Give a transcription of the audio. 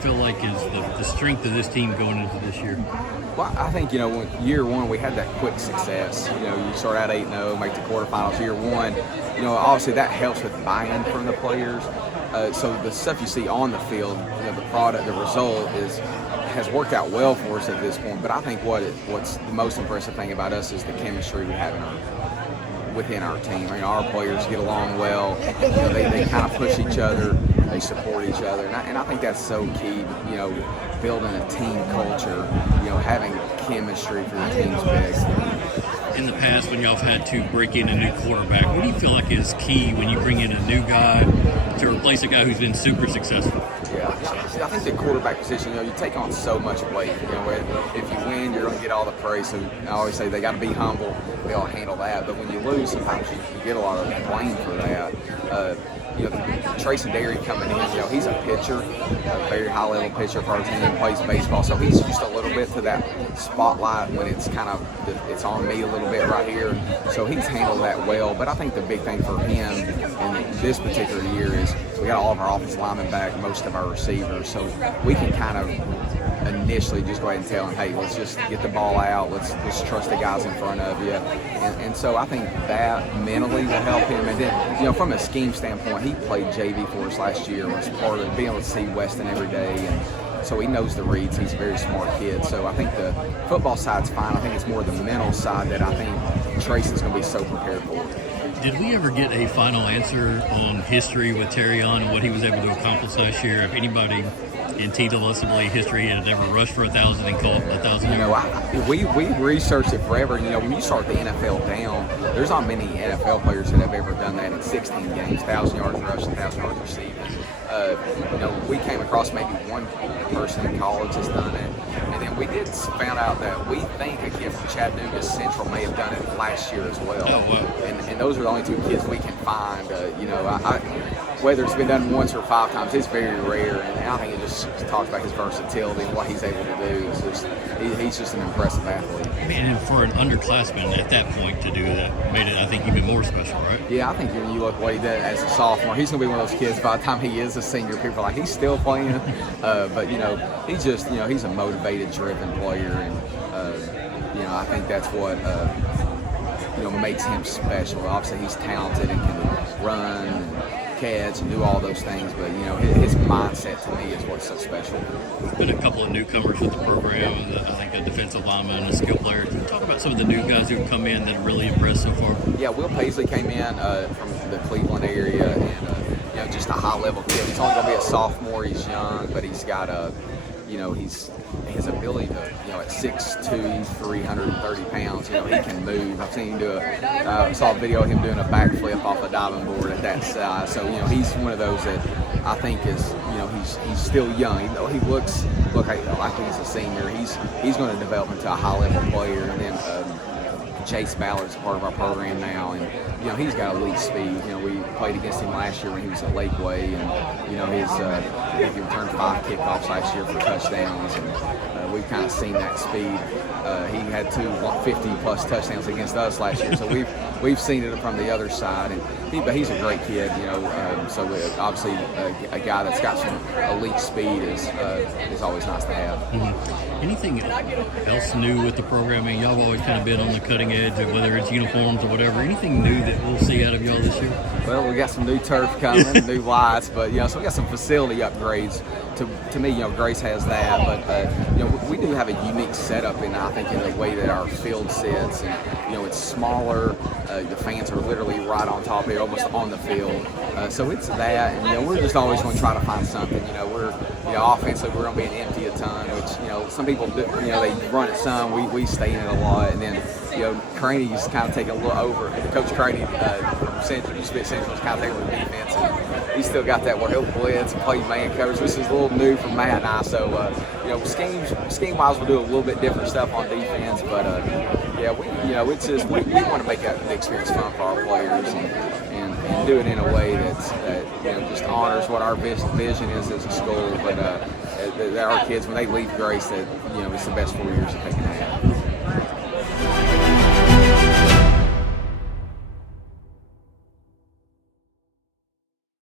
feel like is the strength of this team going into this year? Well, I think, year one, we had that quick success. You start out 8-0, make the quarterfinals year one. Obviously that helps with buy-in from the players. So the stuff you see on the field, the product, the result has worked out well for us at this point. But I think what's the most impressive thing about us is the chemistry we have within our team. Our players get along well. They kind of push each other. They support each other, and I think that's so key. Building a team culture. Having chemistry for your team's big. In the past, when y'all have had to break in a new quarterback, what do you feel like is key when you bring in a new guy to replace a guy who's been super successful? Yeah, I think the quarterback position, you take on so much weight. If you win, you're going to get all the praise. So I always say they got to be humble. They all handle that. But when you lose, sometimes you get a lot of blame for that. Trace and Derry coming in, he's a pitcher, a very high-level pitcher for our team, plays baseball. So he's just a little bit to that spotlight when it's it's on me a little bit right here. So he's handled that well. But I think the big thing for him in this particular year is we got all of our offensive linemen back, most of our receivers. So we can kind of initially just go ahead and tell him, hey, let's just get the ball out. Let's trust the guys in front of you. And so I think that mentally will help him. And then, from a scheme standpoint, he played JV for us last year, was part of being able to see Weston every day. And so he knows the reads. He's a very smart kid. So I think the football side's fine. I think it's more the mental side that I think Trace is going to be so prepared for. Did we ever get a final answer on history with Terrion and what he was able to accomplish last year? If anybody in TWSAA history had ever rushed for 1,000 and caught 1,000 yards? We researched it forever. When you start the NFL down, there's not many NFL players that have ever done that in 16 games, 1,000 yards rushing, 1,000 yards receiving. We came across maybe one person in college that's done it. And then we found out that we think a kid from Chattanooga Central may have done it last year as well. Oh, wow. And those are the only two kids we can find. Whether it's been done once or 5 times, it's very rare. And I think it just talks about his versatility and what he's able to do. He's just an impressive athlete. Man, and for an underclassman at that point to do that made it, I think, even more special, right? Yeah, I think when you look what he did as a sophomore, he's going to be one of those kids by the time he is a senior, people are like, he's still playing. But, he's just, he's a motivated, driven player. And, I think that's what, makes him special. Obviously, he's talented and can run and catch and do all those things. But, his mindset to me is what's so special. There's been a couple of newcomers with the program, and I think a defensive lineman and a skill player. Can you talk about some of the new guys who have come in that have really impressed so far? Yeah, Will Paisley came in from the Cleveland area, and just a high-level kid. He's only going to be a sophomore. He's young, but he's got his ability to, at 6'2", 330 pounds, he can move. I've seen him saw a video of him doing a backflip off a diving board at that size. So, he's one of those that I think is, he's still young. Even though he looks like he's a senior, he's going to develop into a high-level player. And then Chase Ballard's part of our program now, and he's got elite speed. We played against him last year when he was at Lakeway, and I think he returned 5 kickoffs last year for touchdowns, and we've kind of seen that speed. He had 2 50-plus touchdowns against us last year, so we've seen it from the other side. But he's a great kid, So obviously, a guy that's got some elite speed is always nice to have. Mm-hmm. Anything else new with the programming? Y'all have always kind of been on the cutting edge, whether it's uniforms or whatever. Anything new that we'll see out of y'all this year? Well, we got some new turf coming, new lights, but so we got some facility upgrades. To me, Grace has that, but we do have a unique setup in the way that our field sits, and it's smaller. The fans are literally right on top of it, almost on the field. So it's that, and we're just always going to try to find something. We're offensively we're going to be an empty a ton, which some people do, they run it some. We stay in it a lot, and then Craney's kind of taking a little over. Coach Craney from Central, used to be at Central, is kind of taking over the defense, and he's still got that where he'll blitz and play man coverage. This is a little new for Matt and I, so scheme-wise we'll do a little bit different stuff on defense, but it's just we want to make the experience fun for our players and do it in a way that just honors what our vision is as a school, but that our kids, when they leave Grace, that it's the best 4 years that they can have.